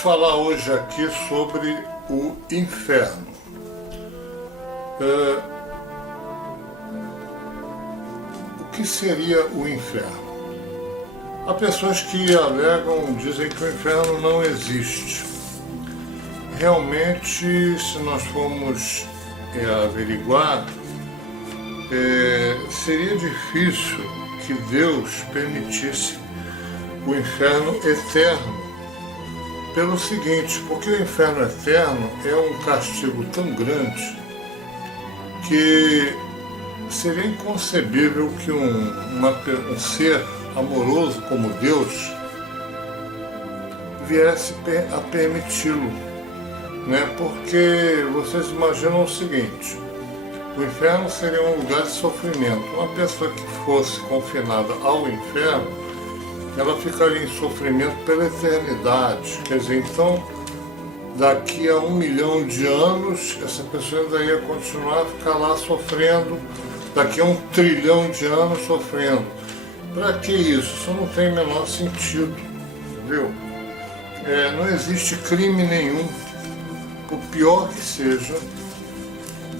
falar hoje aqui sobre o inferno. O que seria o inferno? Há pessoas que alegam, dizem que o inferno não existe. Realmente, se nós formos averiguar, seria difícil que Deus permitisse o inferno eterno. Pelo seguinte, porque o inferno eterno é um castigo tão grande que seria inconcebível que um ser amoroso como Deus viesse a permiti-lo, né? Porque vocês imaginam o seguinte: o inferno seria um lugar de sofrimento. Uma pessoa que fosse confinada ao inferno, ela ficaria em sofrimento pela eternidade. Quer dizer, então, daqui a 1 milhão de anos, essa pessoa ainda ia continuar a ficar lá sofrendo, daqui a 1 trilhão de anos sofrendo. Para que isso? Isso não tem o menor sentido, entendeu? Não existe crime nenhum, por pior que seja,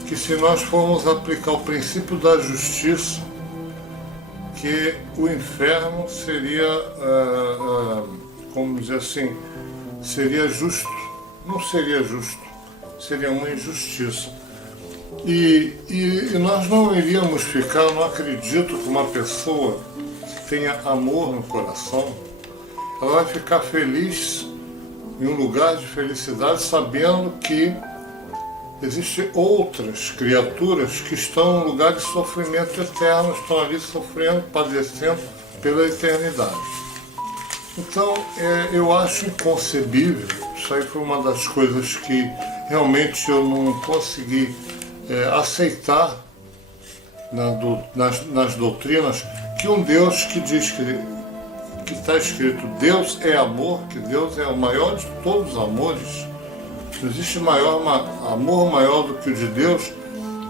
que se nós formos aplicar o princípio da justiça, que o inferno seria, como dizer assim, seria justo. Não seria justo, seria uma injustiça. E nós não iríamos ficar, eu não acredito que uma pessoa que tenha amor no coração, ela vai ficar feliz em um lugar de felicidade sabendo que existem outras criaturas que estão em um lugar de sofrimento eterno, estão ali sofrendo, padecendo pela eternidade. Então, eu acho inconcebível, isso aí foi uma das coisas que realmente eu não consegui aceitar nas doutrinas, que um Deus que diz que está escrito Deus é amor, que Deus é o maior de todos os amores, não existe amor maior do que o de Deus,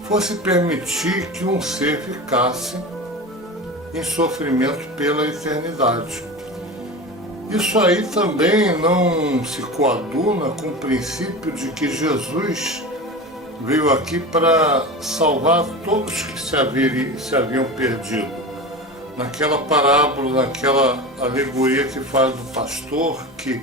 fosse permitir que um ser ficasse em sofrimento pela eternidade. Isso aí também não se coaduna com o princípio de que Jesus veio aqui para salvar todos que se haviam perdido. Naquela parábola, naquela alegoria que faz do pastor que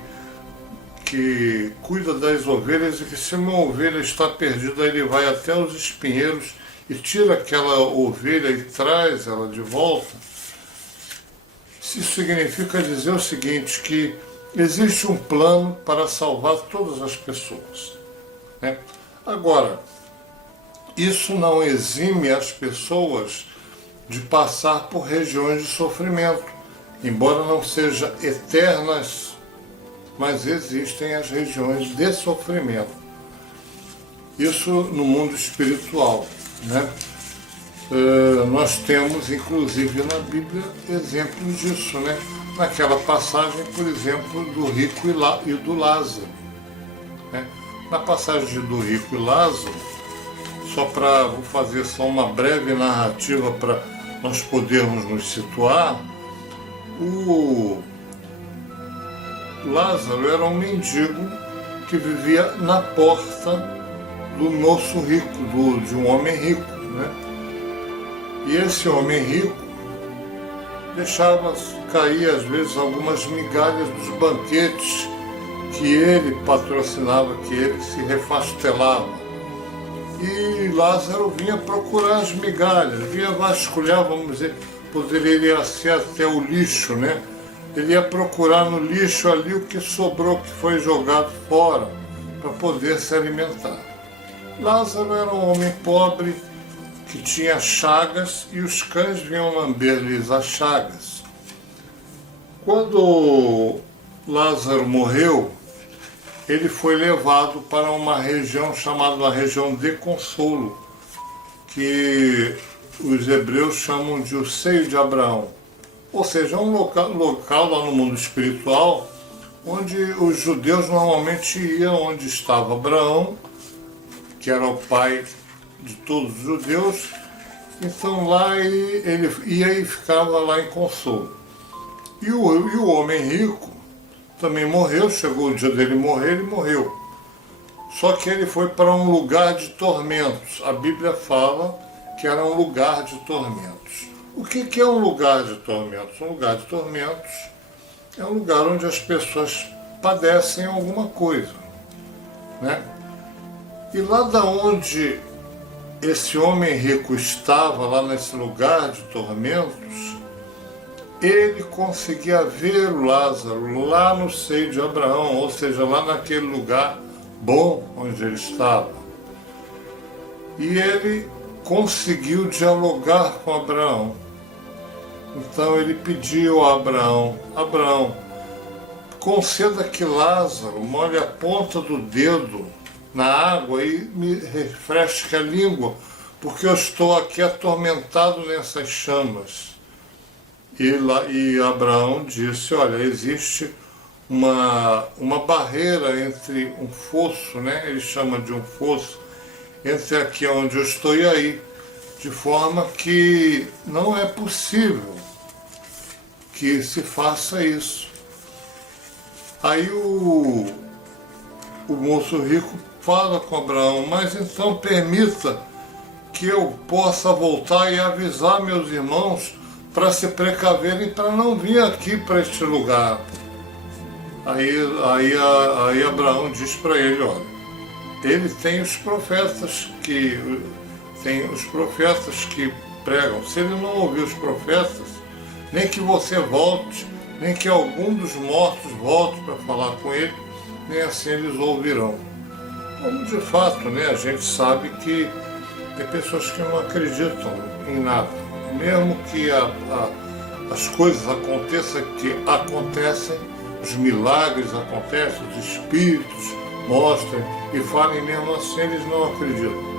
cuida das ovelhas, e que se uma ovelha está perdida, ele vai até os espinheiros e tira aquela ovelha e traz ela de volta. Isso significa dizer o seguinte, que existe um plano para salvar todas as pessoas, né? Agora, isso não exime as pessoas de passar por regiões de sofrimento, embora não sejam eternas, mas existem as regiões de sofrimento. Isso no mundo espiritual, né? Nós temos, inclusive na Bíblia, exemplos disso, né? Naquela passagem, por exemplo, do rico e do Lázaro, né? Na passagem do rico e Lázaro, vou fazer só uma breve narrativa para nós podermos nos situar. O Lázaro era um mendigo que vivia na porta do moço rico, de um homem rico, né? E esse homem rico deixava cair às vezes algumas migalhas dos banquetes que ele patrocinava, que ele se refastelava. E Lázaro vinha procurar as migalhas, vinha vasculhar, vamos dizer, poderia ser até o lixo, né? Ele ia procurar no lixo ali o que sobrou, que foi jogado fora, para poder se alimentar. Lázaro era um homem pobre, que tinha chagas, e os cães vinham lamber-lhes as chagas. Quando Lázaro morreu, ele foi levado para uma região chamada a região de Consolo, que os hebreus chamam de o seio de Abraão. Ou seja, um local lá no mundo espiritual, onde os judeus normalmente iam, onde estava Abraão, que era o pai de todos os judeus. Então lá ele ia e ficava lá em Consolo. E o homem rico também morreu, chegou o dia dele morrer, ele morreu. Só que ele foi para um lugar de tormentos. A Bíblia fala que era um lugar de tormentos. O que é um lugar de tormentos? Um lugar de tormentos é um lugar onde as pessoas padecem alguma coisa, né? E lá da onde esse homem rico estava, lá nesse lugar de tormentos, ele conseguia ver o Lázaro lá no seio de Abraão, ou seja, lá naquele lugar bom onde ele estava. E ele conseguiu dialogar com Abraão. Então ele pediu a Abraão: Abraão, conceda que Lázaro molhe a ponta do dedo na água e me refresque a língua, porque eu estou aqui atormentado nessas chamas. E Abraão disse: olha, existe uma barreira entre um fosso, né? Ele chama de um fosso, entre aqui onde eu estou e aí, de forma que não é possível que se faça isso. Aí o moço rico fala com Abraão: mas então permita que eu possa voltar e avisar meus irmãos para se precaverem para não vir aqui para este lugar. Aí Abraão diz para ele: olha, ele tem os profetas que pregam. Se ele não ouvir os profetas, nem que você volte, nem que algum dos mortos volte para falar com ele, nem assim eles ouvirão. Como de fato, né, a gente sabe que tem pessoas que não acreditam em nada. Mesmo que as coisas aconteçam, os milagres acontecem, os espíritos mostrem e falem, mesmo assim eles não acreditam.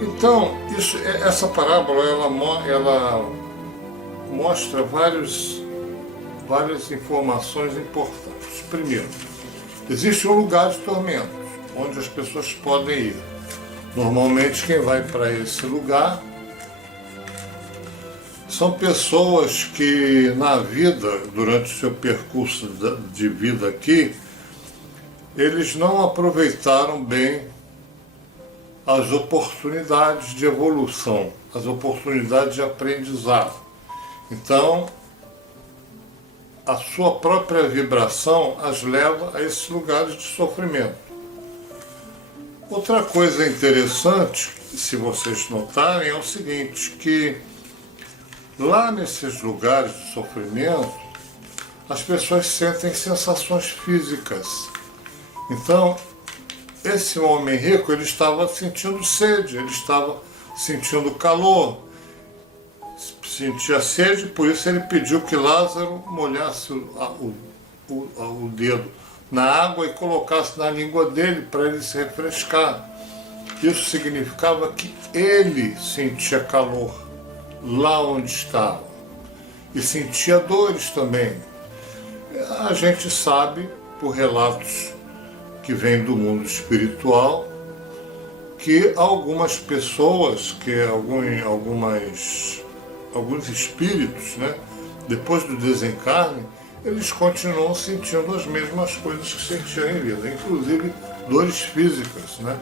Então, essa parábola ela mostra várias informações importantes. Primeiro, existe um lugar de tormentos, onde as pessoas podem ir. Normalmente quem vai para esse lugar são pessoas que na vida, durante o seu percurso de vida aqui, eles não aproveitaram bem as oportunidades de evolução, as oportunidades de aprendizado. Então, a sua própria vibração as leva a esses lugares de sofrimento. Outra coisa interessante, se vocês notarem, é o seguinte, que lá nesses lugares de sofrimento, as pessoas sentem sensações físicas. Então, esse homem rico, ele estava sentindo sede, ele estava sentindo calor, sentia sede, por isso ele pediu que Lázaro molhasse o dedo na água e colocasse na língua dele para ele se refrescar. Isso significava que ele sentia calor lá onde estava e sentia dores também. A gente sabe, por relatos que vêm do mundo espiritual, que algumas pessoas, alguns espíritos, né, depois do desencarne, eles continuam sentindo as mesmas coisas que sentiam em vida, inclusive dores físicas, né?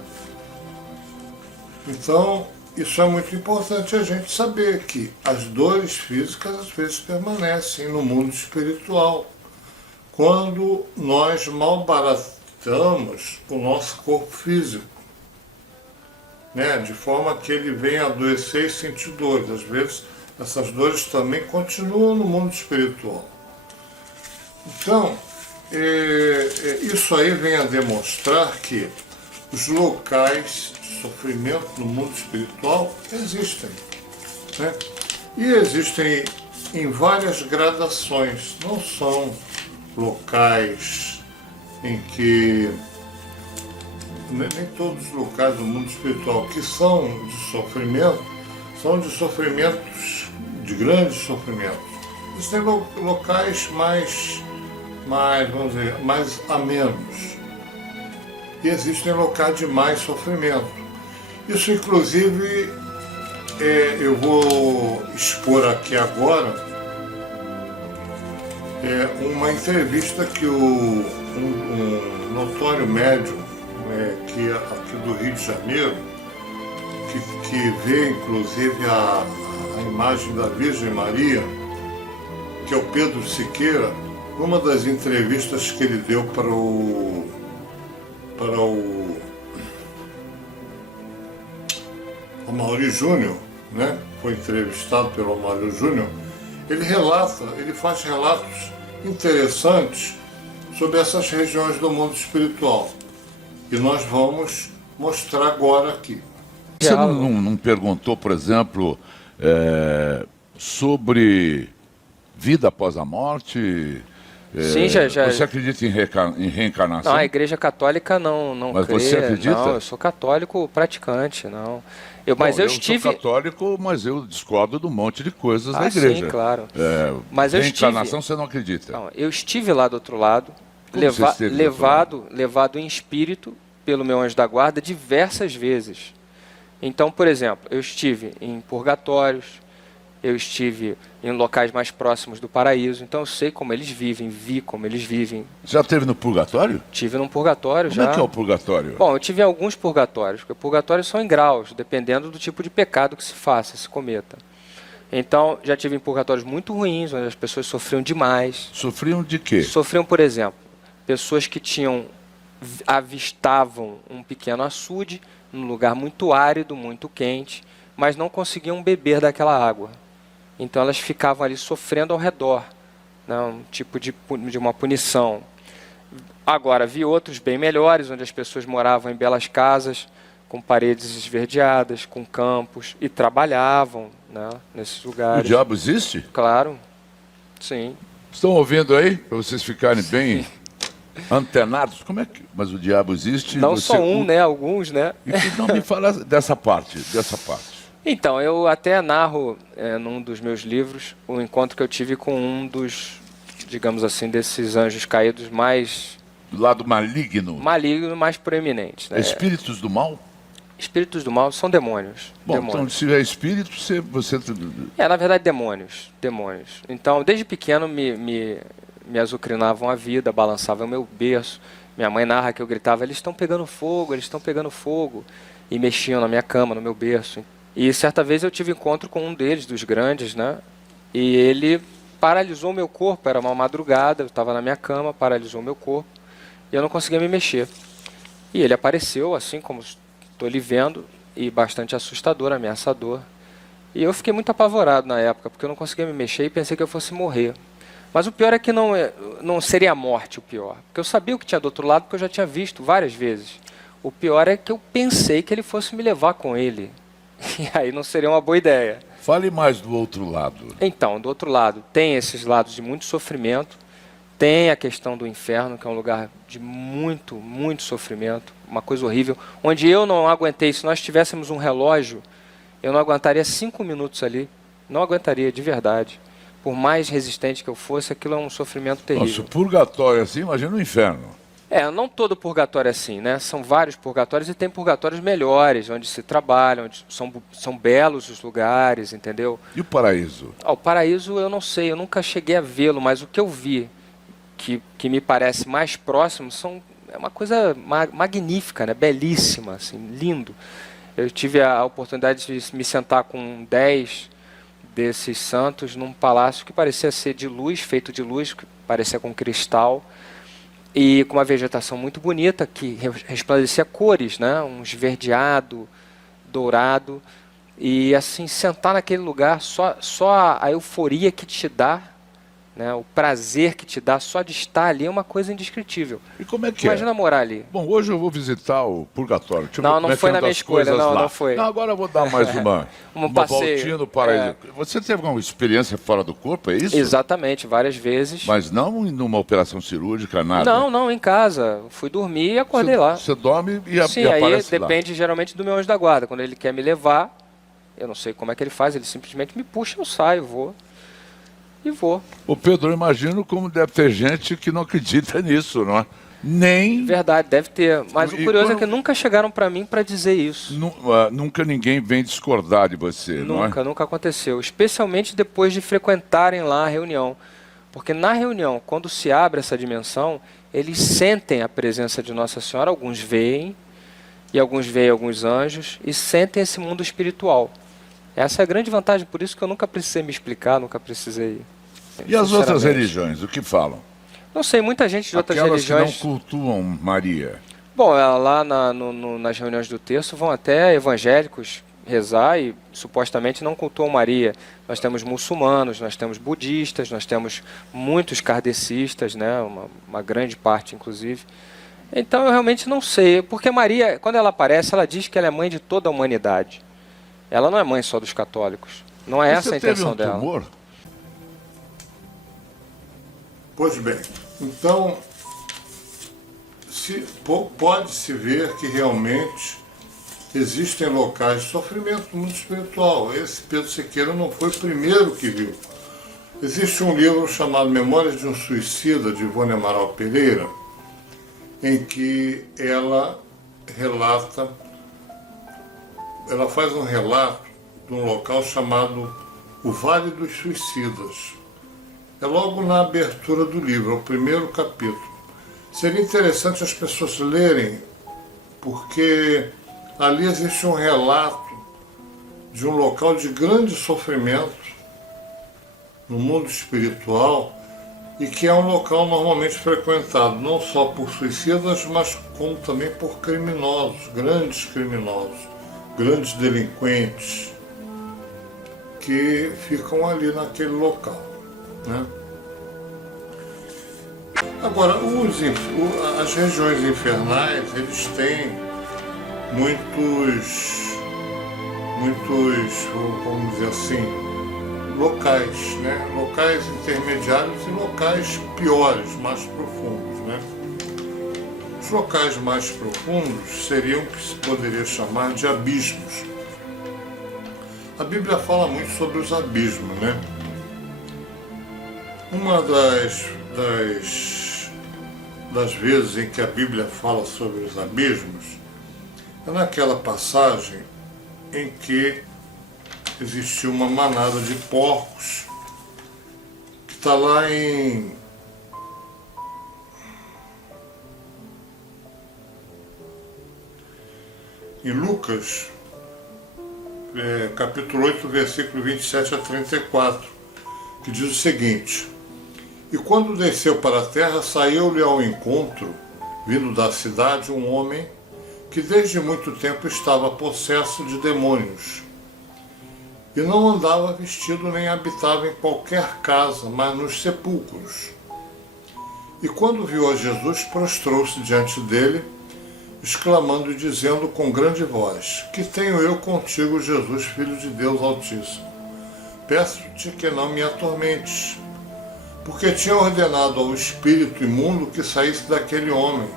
Então, isso é muito importante a gente saber que as dores físicas às vezes permanecem no mundo espiritual, quando nós malbaratamos o nosso corpo físico, né? De forma que ele venha adoecer e sentir dores. Às vezes, essas dores também continuam no mundo espiritual. Então, isso aí vem a demonstrar que os locais de sofrimento no mundo espiritual existem, né? E existem em várias gradações, não são locais em que, nem todos os locais do mundo espiritual que são de sofrimento, são de sofrimentos, de grandes sofrimentos. Existem locais vamos dizer, mais amenos. E existem locais de mais sofrimento. Isso, inclusive, eu vou expor aqui agora uma entrevista que um notório médium que aqui do Rio de Janeiro, que vê inclusive a imagem da Virgem Maria, que é o Pedro Siqueira, uma das entrevistas que ele deu para o Amaury Júnior, né? Foi entrevistado pelo Amaury Júnior. Ele faz relatos interessantes sobre essas regiões do mundo espiritual. E nós vamos mostrar agora aqui. Você não perguntou, por exemplo, sobre vida após a morte? Sim, já. Você acredita em reencarnação? Não, a Igreja Católica não Mas crê. você acredita? Não, eu sou católico praticante, não. Eu sou católico, mas eu discordo de um monte de coisas da igreja. Sim, claro. Mas reencarnação você não acredita? Não, eu estive lá do outro lado, levado em espírito pelo meu anjo da guarda diversas vezes. Então, por exemplo, eu estive em purgatórios, eu estive em locais mais próximos do paraíso, então eu sei como eles vivem, vi como eles vivem. Já esteve no purgatório? Tive num purgatório já. Como é que é o purgatório? Bom, eu tive em alguns purgatórios, porque purgatórios são em graus, dependendo do tipo de pecado que se faça, se cometa. Então, já tive em purgatórios muito ruins, onde as pessoas sofriam demais. Sofriam de quê? Sofriam, por exemplo, pessoas que avistavam um pequeno açude, num lugar muito árido, muito quente, mas não conseguiam beber daquela água. Então elas ficavam ali sofrendo ao redor, né, um tipo de uma punição. Agora, vi outros bem melhores, onde as pessoas moravam em belas casas, com paredes esverdeadas, com campos, e trabalhavam, né, nesses lugares. O diabo existe? Claro, sim. Estão ouvindo aí? Para vocês ficarem bem antenados? Como é que... Mas o diabo existe? Não só um, né? Alguns, né? Não me fala dessa parte. Então, eu até narro num dos meus livros o encontro que eu tive com um dos, digamos assim, desses anjos caídos mais... Do lado maligno? Maligno, mais proeminente. Né? Espíritos do mal? Espíritos do mal são demônios. Bom, demônios. Então se é espírito, você... Na verdade, demônios. Então, desde pequeno me azucrinavam a vida, balançavam o meu berço. Minha mãe narra que eu gritava, eles estão pegando fogo, e mexiam na minha cama, no meu berço. E certa vez eu tive encontro com um deles, dos grandes, né? E ele paralisou o meu corpo, era uma madrugada, eu estava na minha cama, paralisou o meu corpo, e eu não conseguia me mexer. E ele apareceu, assim como estou lhe vendo, e bastante assustador, ameaçador. E eu fiquei muito apavorado na época, porque eu não conseguia me mexer e pensei que eu fosse morrer. Mas o pior é que não seria a morte o pior, porque eu sabia o que tinha do outro lado, porque eu já tinha visto várias vezes. O pior é que eu pensei que ele fosse me levar com ele. E aí não seria uma boa ideia. Fale mais do outro lado. Então, do outro lado, tem esses lados de muito sofrimento, tem a questão do inferno, que é um lugar de muito, muito sofrimento, uma coisa horrível, onde eu não aguentei. Se nós tivéssemos um relógio, eu não aguentaria 5 minutos ali. Não aguentaria, de verdade. Por mais resistente que eu fosse, aquilo é um sofrimento terrível. Nossa, o purgatório assim, imagina o inferno. Não todo purgatório é assim, né? São vários purgatórios e tem purgatórios melhores, onde se trabalha, onde são belos os lugares, entendeu? E o paraíso? O paraíso eu não sei, eu nunca cheguei a vê-lo, mas o que eu vi, que me parece mais próximo, é uma coisa magnífica, né? Belíssima, assim, lindo. Eu tive a oportunidade de me sentar com 10 desses santos num palácio que parecia ser de luz, feito de luz, que parecia com cristal, e com uma vegetação muito bonita, que resplandecia cores, né? Um esverdeado, dourado, e assim, sentar naquele lugar, só a euforia que te dá, né? O prazer que te dá só de estar ali é uma coisa indescritível. E como é que Imagina morar ali. Bom, hoje eu vou visitar o purgatório. Deixa eu ver Não, como não é que foi na anda minha as escolha, coisas lá. não foi. Não, agora eu vou dar mais uma passeio. voltinha no paraíso. Você teve alguma experiência fora do corpo, é isso? Exatamente, várias vezes. Mas não numa operação cirúrgica, nada? Não, em casa. Fui dormir e acordei lá. Você dorme e Sim, e aparece aí lá. depende geralmente do meu anjo da guarda. Quando ele quer me levar, eu não sei como é que ele faz, ele simplesmente me puxa, eu saio, vou. E vou. Ô Pedro, eu imagino como deve ter gente que não acredita nisso, não é? Nem... Verdade, deve ter. Mas o curioso é que nunca chegaram para mim para dizer isso. Nunca ninguém vem discordar de você, não é? Nunca aconteceu. Especialmente depois de frequentarem lá a reunião. Porque na reunião, quando se abre essa dimensão, eles sentem a presença de Nossa Senhora, alguns veem, e alguns veem alguns anjos, e sentem esse mundo espiritual. Essa é a grande vantagem, por isso que eu nunca precisei me explicar, nunca precisei... E as outras sinceramente. religiões, o que falam? Não sei, muita gente de outras Aquelas que religiões... não cultuam Maria. Bom, lá nas reuniões do terço vão até evangélicos rezar e supostamente não cultuam Maria. Nós temos muçulmanos, nós temos budistas, nós temos muitos kardecistas, né, uma grande parte inclusive. Então eu realmente não sei, porque Maria, quando ela aparece, ela diz que ela é mãe de toda a humanidade. Ela não é mãe só dos católicos. Não é essa a intenção teve um dela. tumor? Pois bem, então pode-se ver que realmente existem locais de sofrimento no mundo espiritual. Esse Pedro Sequeira não foi o primeiro que viu. Existe um livro chamado Memórias de um Suicida, de Ivone Amaral Pereira, em que ela faz um relato de um local chamado o Vale dos Suicidas. É logo na abertura do livro, é o primeiro capítulo. Seria interessante as pessoas lerem, porque ali existe um relato de um local de grande sofrimento no mundo espiritual e que é um local normalmente frequentado não só por suicidas, mas como também por criminosos, grandes delinquentes que ficam ali naquele local, né? Agora, as regiões infernais, eles têm muitos, vamos dizer assim, locais, né? Locais intermediários e locais piores, mais profundos, né? Os locais mais profundos seriam o que se poderia chamar de abismos. A Bíblia fala muito sobre os abismos, né? Uma das vezes em que a Bíblia fala sobre os abismos é naquela passagem em que existiu uma manada de porcos que está lá em Lucas, capítulo 8, versículo 27 a 34, que diz o seguinte: E quando desceu para a terra, saiu-lhe ao encontro, vindo da cidade, um homem que desde muito tempo estava possesso de demônios, e não andava vestido nem habitava em qualquer casa, mas nos sepulcros. E quando viu a Jesus, prostrou-se diante dele, exclamando e dizendo com grande voz: Que tenho eu contigo, Jesus, Filho de Deus Altíssimo? Peço-te que não me atormentes. Porque tinha ordenado ao espírito imundo que saísse daquele homem,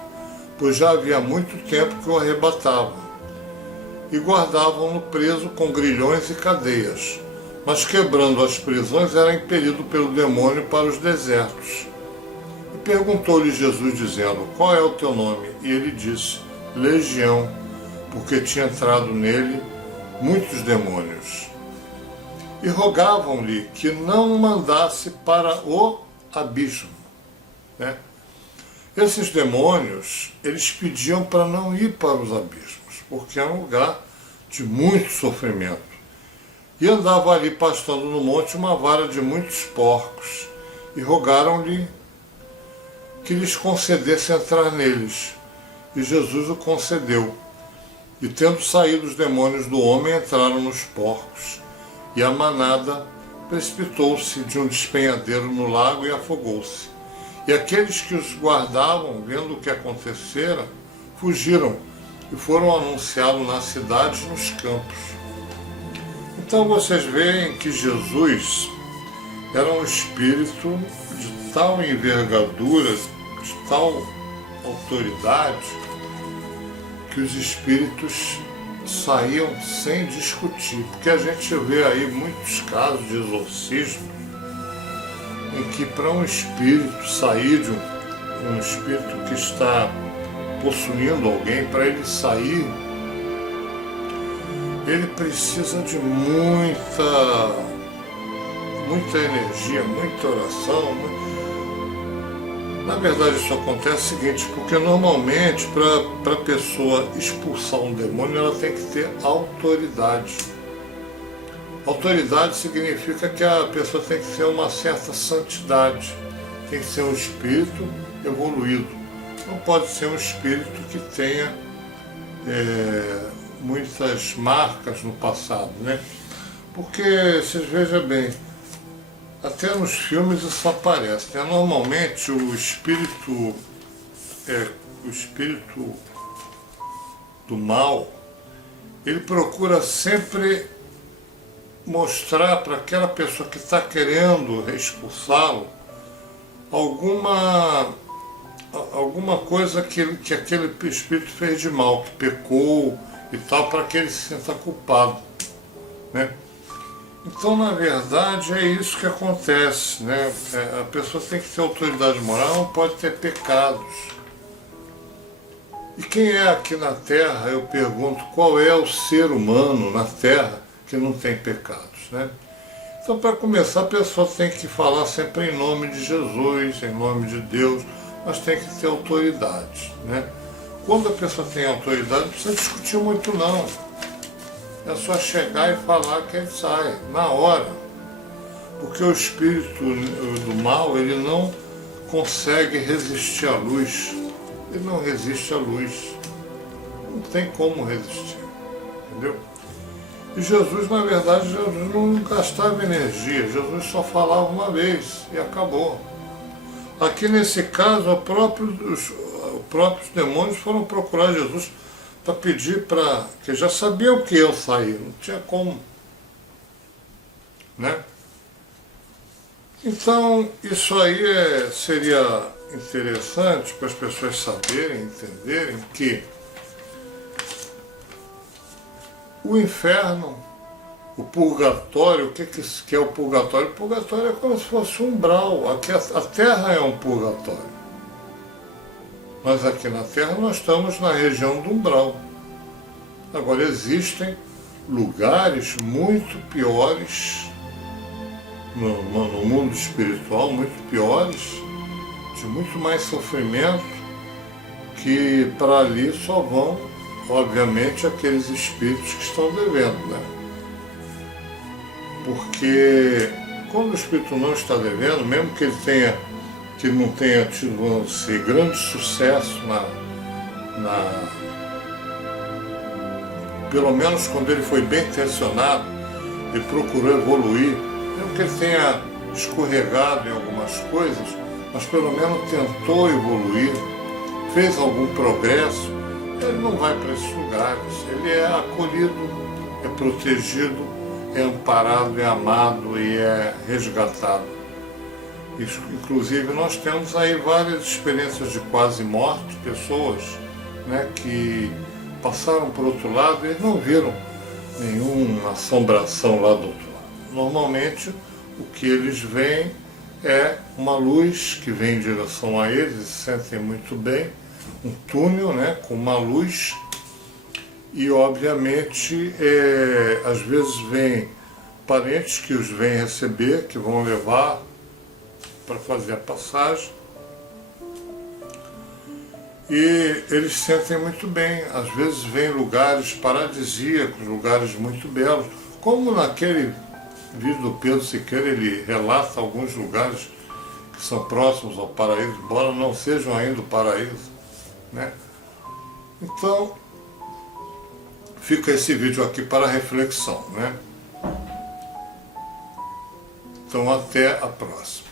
pois já havia muito tempo que o arrebatavam, e guardavam-no preso com grilhões e cadeias, mas quebrando as prisões era impelido pelo demônio para os desertos. E perguntou-lhe Jesus, dizendo: Qual é o teu nome? E ele disse: Legião, porque tinha entrado nele muitos demônios. E rogavam-lhe que não mandasse para o abismo, né? Esses demônios, eles pediam para não ir para os abismos, porque é um lugar de muito sofrimento. E andava ali pastando no monte uma vara de muitos porcos, e rogaram-lhe que lhes concedesse entrar neles. E Jesus o concedeu. E tendo saído os demônios do homem, entraram nos porcos. E a manada precipitou-se de um despenhadeiro no lago e afogou-se. E aqueles que os guardavam, vendo o que acontecera, fugiram e foram anunciá-lo na cidade e nos campos. Então vocês veem que Jesus era um espírito de tal envergadura, de tal autoridade, que os espíritos saíam sem discutir, porque a gente vê aí muitos casos de exorcismo em que para um espírito sair de um espírito que está possuindo alguém, para ele sair, ele precisa de muita energia, muita oração, Na verdade isso acontece o seguinte, porque normalmente para a pessoa expulsar um demônio ela tem que ter autoridade. Autoridade significa que a pessoa tem que ter uma certa santidade, tem que ser um espírito evoluído. Não pode ser um espírito que tenha muitas marcas no passado, né? Porque, vocês vejam bem, até nos filmes isso aparece, né? Normalmente o espírito do mal, ele procura sempre mostrar para aquela pessoa que está querendo expulsá-lo alguma coisa que aquele espírito fez de mal, que pecou e tal, para que ele se sinta culpado, né? Então, na verdade, é isso que acontece, né? A pessoa tem que ter autoridade moral, não pode ter pecados. E quem é aqui na Terra, eu pergunto, qual é o ser humano na Terra que não tem pecados, né? Então, para começar, a pessoa tem que falar sempre em nome de Jesus, em nome de Deus, mas tem que ter autoridade, né? Quando a pessoa tem autoridade, não precisa discutir muito não. É só chegar e falar que ele sai, na hora. Porque o espírito do mal, ele não consegue resistir à luz. Ele não resiste à luz. Não tem como resistir, entendeu? E Jesus, na verdade, Jesus não gastava energia. Jesus só falava uma vez e acabou. Aqui nesse caso, os próprios demônios foram procurar Jesus para pedir para... que já sabiam que iam sair, não tinha como, né? Então, isso aí seria interessante para as pessoas saberem, entenderem que o inferno, o purgatório, o que é o purgatório? O purgatório é como se fosse um umbral. Aqui a Terra é um purgatório. Mas aqui na Terra nós estamos na região do umbral. Agora existem lugares muito piores no mundo espiritual, muito piores, de muito mais sofrimento, que para ali só vão, obviamente, aqueles espíritos que estão devendo, né? Porque quando o espírito não está devendo, mesmo que ele não tenha tido, vamos dizer, grande sucesso pelo menos quando ele foi bem intencionado, ele procurou evoluir, mesmo que ele tenha escorregado em algumas coisas, mas pelo menos tentou evoluir, fez algum progresso, ele não vai para esses lugares, ele é acolhido, é protegido, é amparado, é amado e é resgatado. Inclusive nós temos aí várias experiências de quase morte, pessoas, né, que passaram por outro lado e eles não viram nenhuma assombração lá do outro lado. Normalmente o que eles veem é uma luz que vem em direção a eles, eles se sentem muito bem, um túnel, né, com uma luz, e obviamente às vezes vem parentes que os vêm receber, que vão levar para fazer a passagem, e eles se sentem muito bem. Às vezes vêm lugares paradisíacos, lugares muito belos, como naquele vídeo do Pedro Siqueira, ele relata alguns lugares que são próximos ao paraíso, embora não sejam ainda o paraíso, né? Então, fica esse vídeo aqui para reflexão, né? Então, até a próxima.